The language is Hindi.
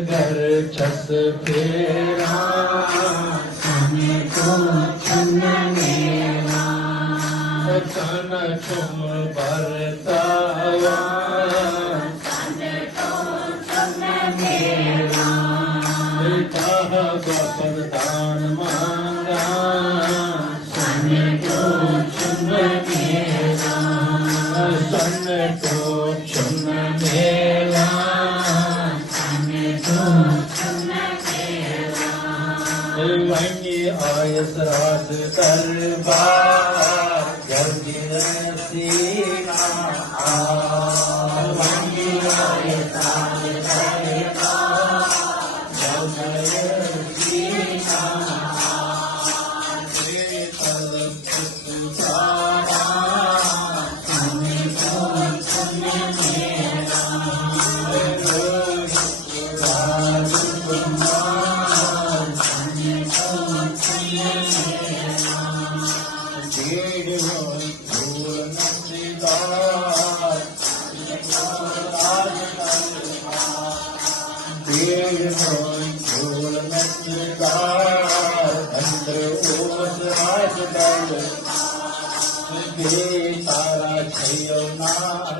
घर छस फेरा तने को छन मेरा तन तुम बरतावा तने को छन मेरा कहा गोपरदान मांगा तने को छन मेरा सन को चुन मेला तने को छन मेरा वही आयस रास दरबार जल्दी सीना वही आयस रास दरबार जल्दी सीना तने को छन मेरा तने को छन तारा छयो ना